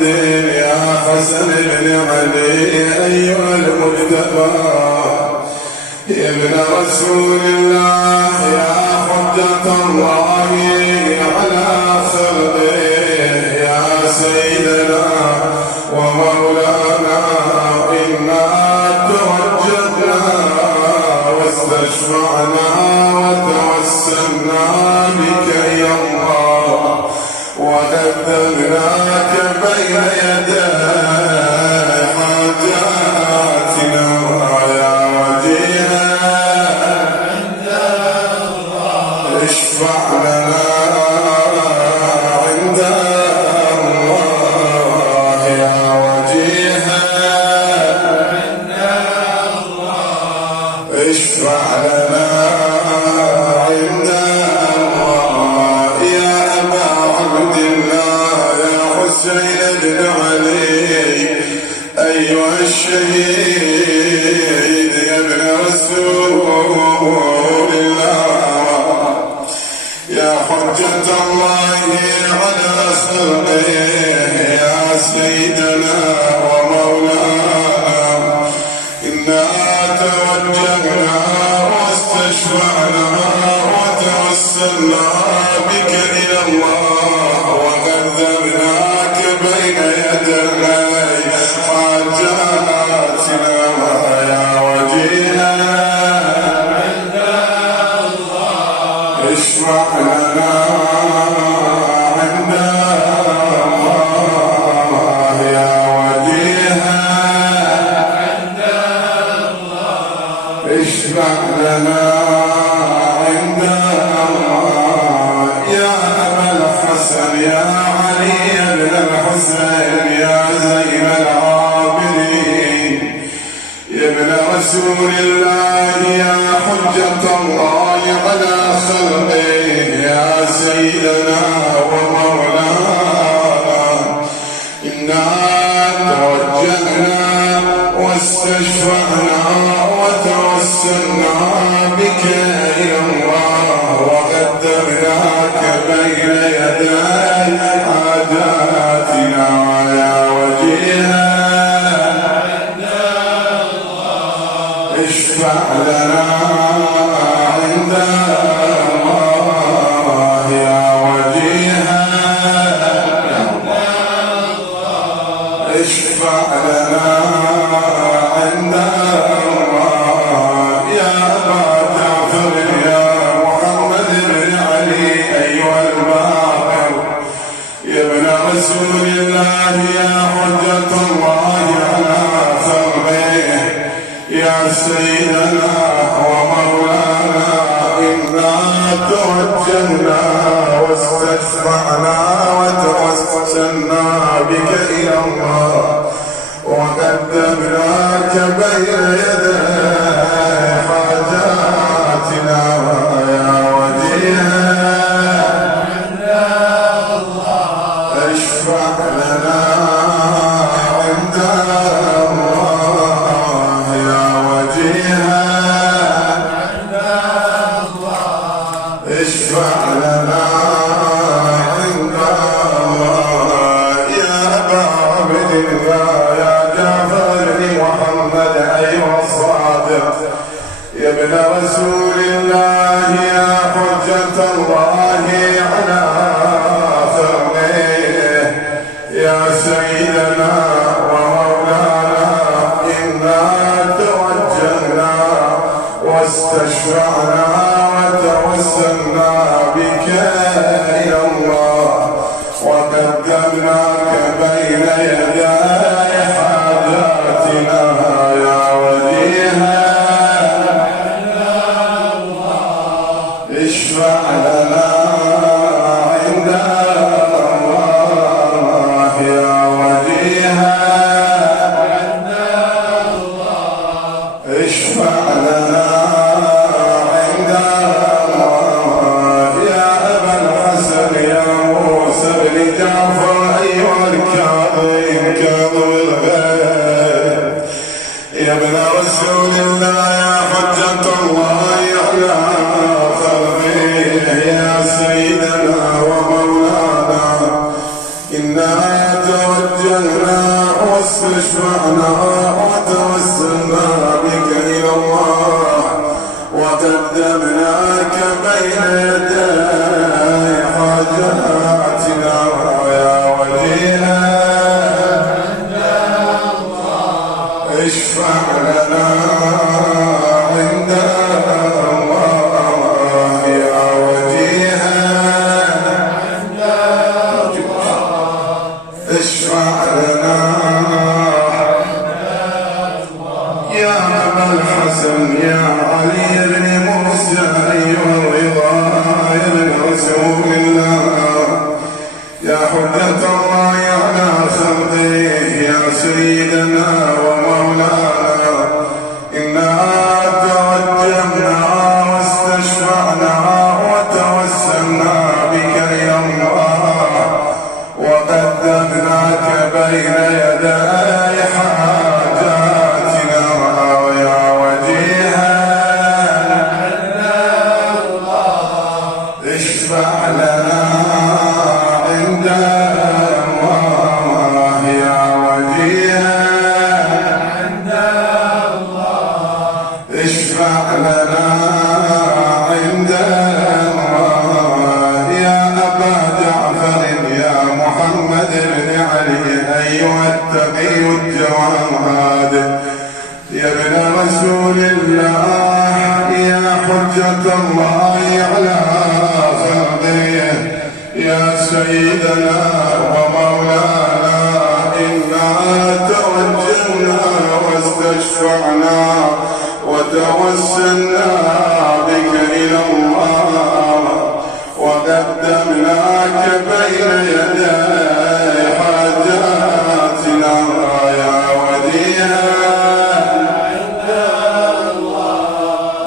محمد يا حسن بن علي أيها المجتبى يا ابن رسول الله يا حجة الله على خلقه يا سيدنا ومولانا إنا توجهنا واستشفعنا وتوسلنا بك يا الله وقدمناك بين يدي حاجاتنا يا وجيها عند الله اشفع لنا عند الله يا وجيها عند الله اشفع لنا عند الله يا أبا عبد الله يا حسين بن علي أيها الشهيد يا ابن رسول الله يا حجة الله على خلقه يا سيدنا ومولانا إنا توجهنا واستشفعنا وتوسلنا بك إلى الله وقدمناك بين يدي حاجاتنا يا وجيها عند الله اشفع لنا عند الله يا وجيها عند الله اشفع لنا عند الله يا أبا الحسن يا علي بن الحسين يا زين العابدين يا ابن رسول الله يا حجة الله على خلقه يا سيدنا ومولانا إنا توجهنا واستشفعنا وتوسلنا بك إلى الله وقدمناك بين يدي حاجاتنا يا وجيها عند الله اشفع لنا عند الله يا وجيها عند الله اشفع لنا عند الله يا أبا جعفر يا محمد بن علي أيها الباقر يا ابن رسول الله يا حجة الله على خلقه يا سيدنا ومولانا إنا توجهنا واستشفعنا وتوسلنا بك إلى الله وقدمناك بين يدي حاجاتنا يا وجيها عند الله اشفع لنا عند الله يا وجيها عند الله اشفع لنا عند الله يا أبا عبد الله يا جعفر بن محمد أيها الصادق يا ابن رسول الله يا حجة الله على خلقه يا سيدنا ومولانا إنا توجهنا واستشفعنا وتوسلنا بك إلى الله وقدمناك بين يدي حاجاتنا يا وجيها عند الله اشفع لنا عند الله يا وجيها عند الله اشفع لنا عند الله يا أبا الحسن يا موسى بن جعفر أيها الكاظم توجهنا واستشفعنا وتوسلنا بك إلى الله وقدمناك بين يدي حاجاتنا يا وجيها اشفع لنا عند الله يا وجيها اشفع لنا يا أبا الحسن يا علي بن موسى أيها الرضا يا رسول الله يا حجة الله على خلقه يا سيدنا ومولانا إنا توجهنا واستشفعنا وتوسلنا بك إلى الله وقدمناك بين يدي حاجاتنا يا وجيها اشفع لنا عند الله يا وجيها اشفع لنا عند الله يا أبا جعفر يا محمد بن علي أيها التقي الجواد يا ابن رسول الله يا حجة الله على خلقه يا سيدنا ومولانا إنا توجهنا واستشفعنا وتوسلنا بك إلى الله وقدمناك بين يدي حاجاتنا يا وديها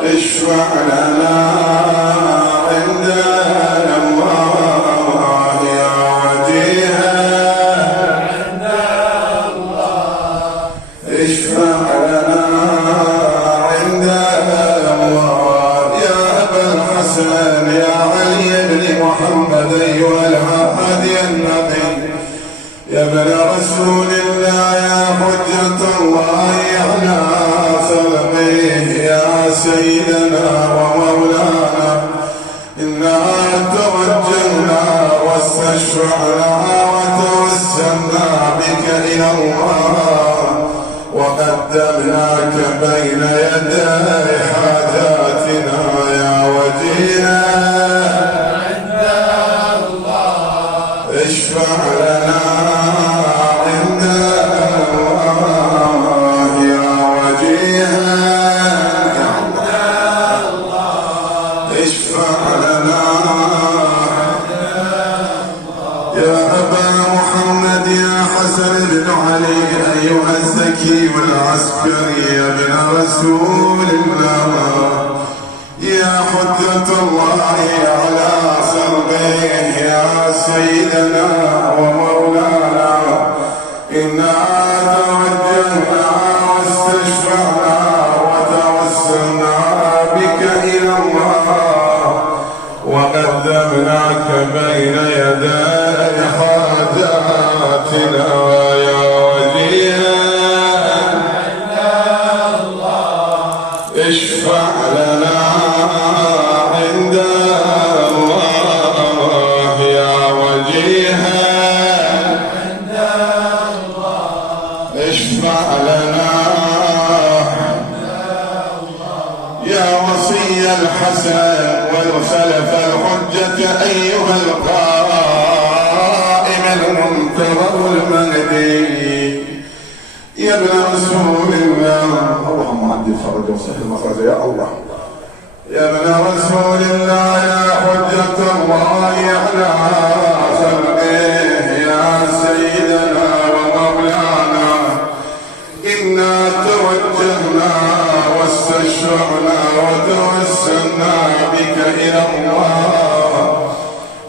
اشفع لنا عند الله يا وجيها اشفع لنا عند الله يا أبا الحسن يا علي بن محمد أيها الهادي النبي يا ابن رسول الله يا حجة الله على خلقه يا سيدنا ومولانا إنا توجهنا واستشفعنا وتوسلنا بك إلى الله وقدمناك بين يدي حاجاتنا يا وجيها اشفع لنا عند الله يا وجيها اشفع لنا يا أبا محمد يا حسن بن علي أيها الزكي والعسكري يا ابن رسول الله يا حجة الله على خلقه يا سيدنا ومولانا إنا توجهنا واستشفعنا وتوسلنا بك إلى الله وقدمناك بين يدي حاجاتنا يا ولينا اشفع لنا عند الله يا وجيها اشفع لنا يا وصي الحسن والخلف الحجة أيها القائم المنتظر المهدي يا ابن رسول الله اللهم عدل فرج وسهل مخرج يا الله يا ابن رسول الله يا حجة الله على خلقه يا سيدنا ومولانا إنا توجهنا واستشفعنا وتوسلنا بك إلى الله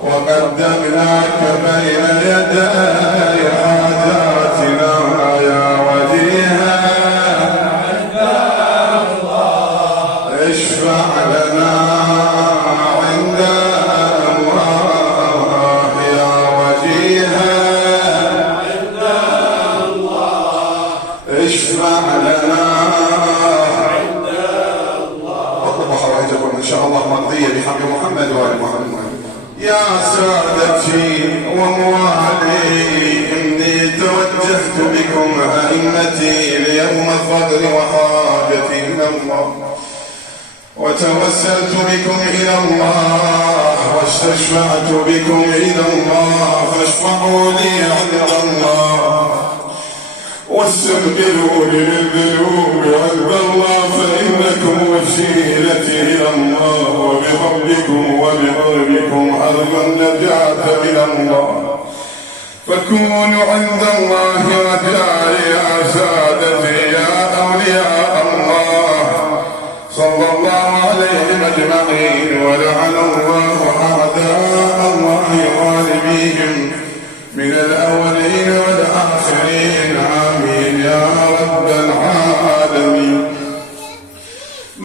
وقدمناك بين يدي حاجاتنا يا وجيها اشفع لنا عند الله يا وجيها تشفع لنا عند الله. اطلبوا حوائجكم إن شاء الله مرضية بحق محمد وآل محمد. يا سادتي وموالي إني توجهت بكم أئمتي ليوم الفضل وحاجتي إلى الله، وتوسلت بكم إلى الله واستشفعت بكم إلى الله، فاشفعوا لي عند الله واستغفروا لي للذنوب عند الله، فإنكم وسيلتي إلى الله، وبحبكم وبقربكم أرجو النجاة إلى الله، فكونوا عند الله رجائي يا سادتي يا أولياء الله. صلى الله عليهم أجمعين، ولعن الله أعداء الله غالبيهم من الأولين والآخرين.